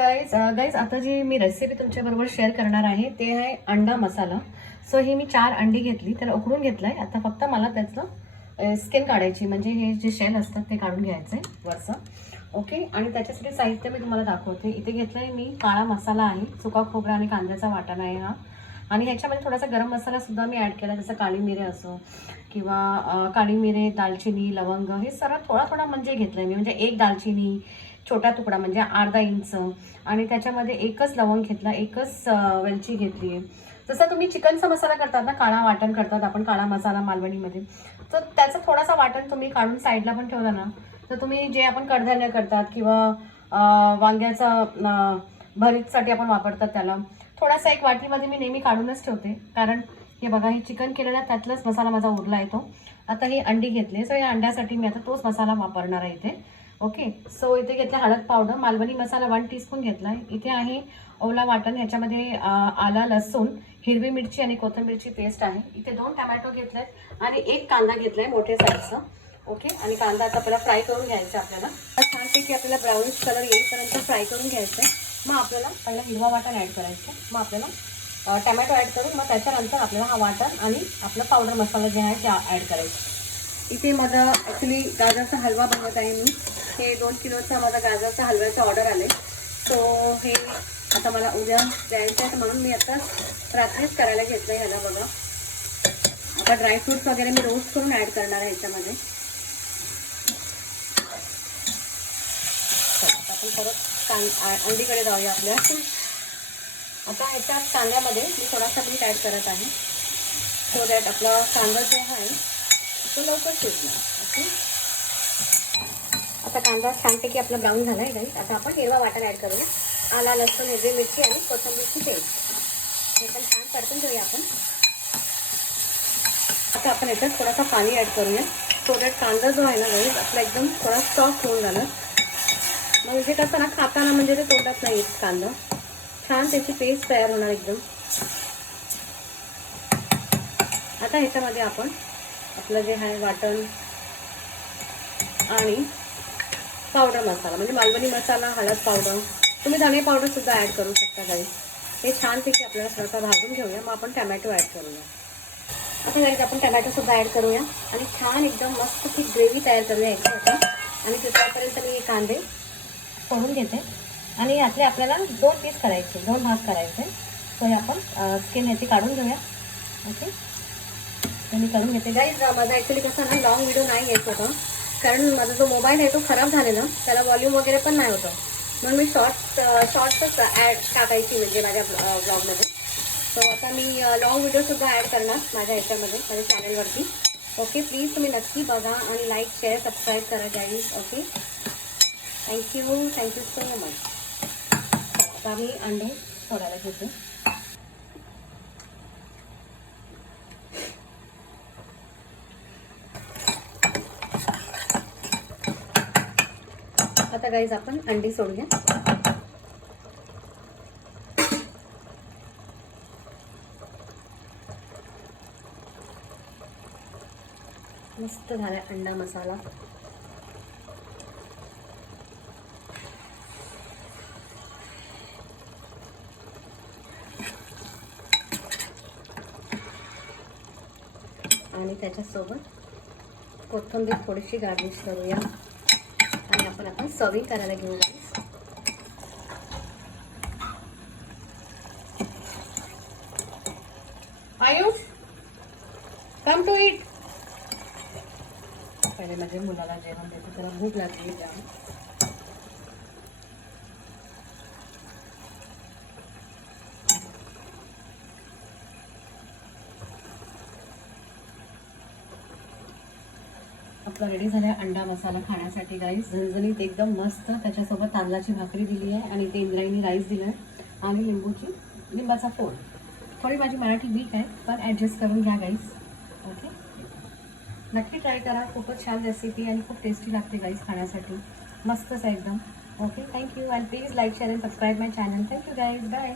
Guys आता जी मी recipe तुमच्याबरोबर share करणार आहे ते आहे अंडा मसाला. सो ही मी 4 अंडी घेतली, त्याला उकडून घेतलंय. आता फक्त मला त्याचं स्किन काढायची, म्हणजे हे जे शेल असतात ते काढून घ्यायचं आहे वरचं. ओके. आणि त्याच्यासाठी साहित्य मी तुम्हाला दाखवते. इथे घेतलंय मी काळा मसाला आहे, सुका खोबरा आणि कांद्याचा वाटण आहे हा. आणि ह्याच्यामध्ये थोडासा गरम मसाला सुद्धा मी ॲड केला, जसं काळी मिरे असो किंवा काळी मिरे, दालचिनी, लवंग हे सर्व थोडा थोडा म्हणजे घेतलंय मी. म्हणजे एक दालचिनी छोटा तुकडा म्हणजे अर्धा इंच, आणि त्याच्यामध्ये एकच लवंग घेतला, एकच वेलची घेतली आहे. जसं तुम्ही चिकनचा मसाला करतात ना, काळा वाटण करतात आपण, काळा मसाला मालवणीमध्ये, तर त्याचं थोडासा वाटण तुम्ही काढून साईडला पण ठेवलं ना, तर तुम्ही जे आपण कडधान्य करतात किंवा वांग्याचा भरीतसाठी आपण वापरतात त्याला थोडासा एक वाटीमध्ये मी नेहमी काढूनच ठेवते. कारण हे बघा, हे चिकन केलेलं त्यातलाच मसाला माझा उरला येतो. आता ही अंडी घेतली, सो या अंड्यासाठी मी आता तोच मसाला वापरणार आहे इथे. ओके. सो इथे घेतलं हळद पावडर, मालवणी मसाला 1 टीस्पून घेतला. इथे आहे ओला वाटण, ह्याच्यामध्ये आला, लसूण, हिरवी मिरची आणि कोथिंबीरची पेस्ट आहे. इथे 2 टमॅटो घेतलेत आणि 1 कांदा घेतलाय मोठ्या साईजचा. ओके. आणि कांदा आता आपल्याला फ्राय करून घ्यायचा. आपल्याला छानपैकी आपल्याला ब्राउनिश कलर येईपर्यंत फ्राय करून घ्यायचं आहे. मग आपल्याला पहिला हिरवा वाटण ॲड करायचं, मग आपल्याला टमॅटो ॲड करून मग त्याच्यानंतर आपल्याला हा वाटण आणि आपला पावडर मसाला जे आहे ते ॲड करायचं. इथे माझा ॲक्च्युली गाजरचा हलवा बनवत आहे मी. हे 2 किलोचा माझा गाजरचा हलव्याचा ऑर्डर आले. सो हे आता मला उद्या द्यायचं आहे, म्हणून मी आता रात्रीच करायला घेतलं आहे ह्याला. बघा, आता ड्रायफ्रूट्स वगैरे मी रोस्ट करून ॲड करणार आहे ह्याच्यामध्ये. आपण परत अंडीकडे जाऊया आपल्या. आता ह्याच्या कांद्यामध्ये मी थोडासा मीठ ॲड करत आहे, सो दॅट आपला कांदा जो आहे तो लवकर शिजणार. ओके. आता कांदा छानपैकी आपला ब्राऊन झाला आहे गाईस. आता आपण हिरवा वाटण ॲड करूया. आला, लसूण, हिरवी मिरची आणि कोथिंबीरची पेस्ट हे पण छान परतून घेऊया आपण. आता आपण याच्यात थोडासा पाणी ॲड करूया, सो दॅट कांदा जो आहे ना गाईस आपला एकदम थोडा सॉफ्ट होऊन जाणार. म्हणजे कसं ना, खाताना म्हणजे ते तोंडात नाही येत कांदा, छान त्याची पेस्ट तयार होणार एकदम. आता ह्याच्यामध्ये आपण आपलं जे आहे वाटण आणि पावडर मसाला म्हणजे मालवणी मसाला, हळद पावडर, तुम्ही धणे पावडर सुद्धा ॲड करू शकता गाईस. हे छानपैकी आपल्याला थोडासा भाजून घेऊया, मग आपण टमॅटो ॲड करूया. आता गाईस आपण टमॅटो सुद्धा ॲड करूया आणि छान एकदम मस्त ती ग्रेव्ही तयार करूया याची आता. आणि तिथपर्यंत मी हे कांदे फोडून घेते आणि यातले आपल्याला 2 पीस करायचे, 2 भाग करायचे. सो हे आपण स्किन ह्याची काढून घेऊया. ओके. तर मी करून घेते गाईज. माझा ॲक्च्युली कसं ना लॉंग व्हिडिओ नाही येत होता, कारण माझा जो मोबाईल आहे तो खराब झालेला, त्याला वॉल्यूम वगैरे पण नाही होतं, म्हणून मी शॉर्ट्सच ॲड टाकायची म्हणजे माझ्या ब्लॉगमध्ये. सो आता मी लॉंग व्हिडिओसुद्धा ॲड करणार माझ्या ह्याच्यामध्ये, माझ्या चॅनलवरती. ओके. प्लीज तुम्ही नक्की बघा आणि लाईक, शेअर, सबस्क्राईब करा guys. Okay. Thank you so much. आता मी अंडे सोडायला घेते. आता गाईज आपण अंडी सोडूया. मस्त झाला अंडा मसाला. आणि त्याच्यासोबत कोथिंबीर थोडीशी गार्निश करूया आणि आपण आता सर्विंग करायला घेऊ guys. Ayush, come to eat. पहिले माझ्या मुलाला जेवण देते, त्याला भूक लागली जाम. आपला रेडी झाला अंडा मसाला खाण्यासाठी गाईस. झणझणीत एकदम मस्त. त्याच्यासोबत तांदळाची भाकरी दिली आहे आणि ते इंद्रायणी राईस दिला आहे आणि लिंबाचा फोड. थोडी माझी मराठी वीक आहे, पण ॲडजस्ट करून घ्या गाईस. ओके. नक्की ट्राय करा, खूपच छान रेसिपी आणि खूप टेस्टी लागते गाईस खाण्यासाठी. मस्तच आहे एकदम. Okay. Thank you and please like, share and subscribe my channel. Thank you guys. Bye.